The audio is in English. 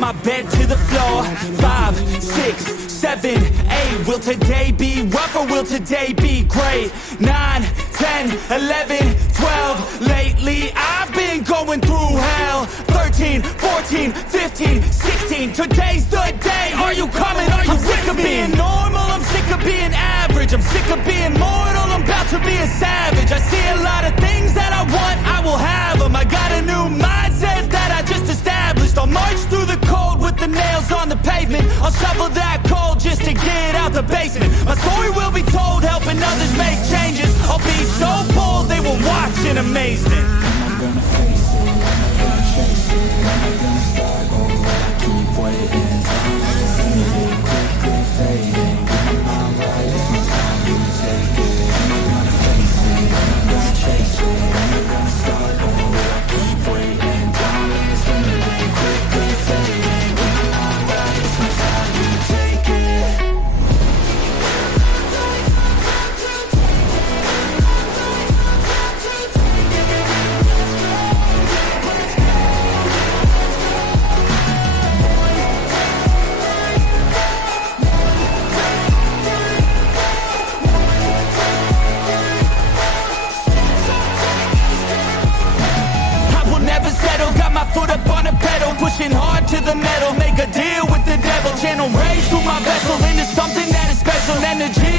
from my bed to the floor. 5, 6, 7, 8. Will today be rough or will today be great? 9, 10, 11, 12. Lately I've been going through hell. 13, 14, 15, 16. Today's the day. Are you coming? Are you sick of being normal? I'm sick of being average. I'm sick of being mortal. I'm about to be a savage. I see a lot of things that I want, I will have them. I got a new mindset that I just established. I'll march through the cold with the nails on the pavement. I'll shovel that coal just to get out the basement. My story will be told, helping others make changes. I'll be so bold, they will watch in amazement. I'm gonna face it, I'm gonna chase it. I'm gonna start over, I keep waiting. Time is limited, quickly fading. Get my mind right, it's my time to take it. I'm gonna face it, I'm gonna chase it. I'm gonna start over, I keep waiting. Time is limited, quickly fading. Get my mind right, it's my time to take it. Foot up on the pedal, pushing hard to the metal. Make a deal with the devil, channel rage through my vessel into something that is special. Energy